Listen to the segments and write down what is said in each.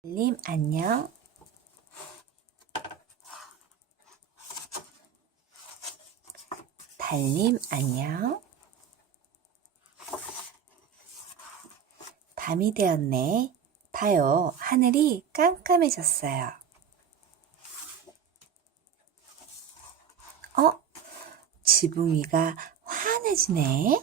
달님 안녕. 달님 안녕. 밤이 되었네. 봐요. 하늘이 깜깜해졌어요. 어? 지붕이가 환해지네.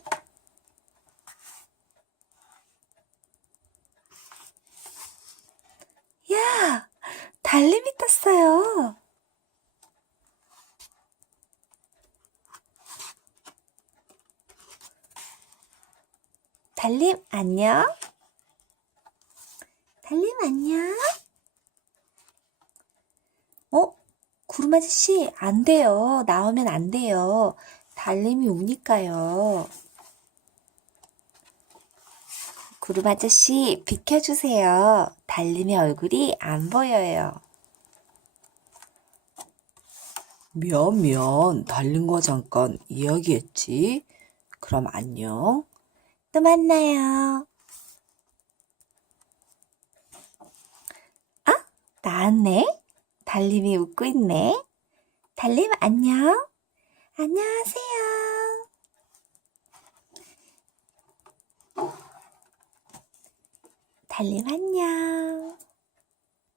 야, 달님이 떴어요. 달님 안녕. 달님 안녕. 어? 구름 아저씨 안 돼요. 나오면 안 돼요. 달님이 우니까요. 구름 아저씨 비켜주세요. 달님의 얼굴이 안 보여요. 미안. 달린 거 잠깐 이야기했지. 그럼 안녕. 또 만나요. 아, 나왔네. 달님이 웃고 있네. 달님 안녕. 안녕하세요. 달님 안녕.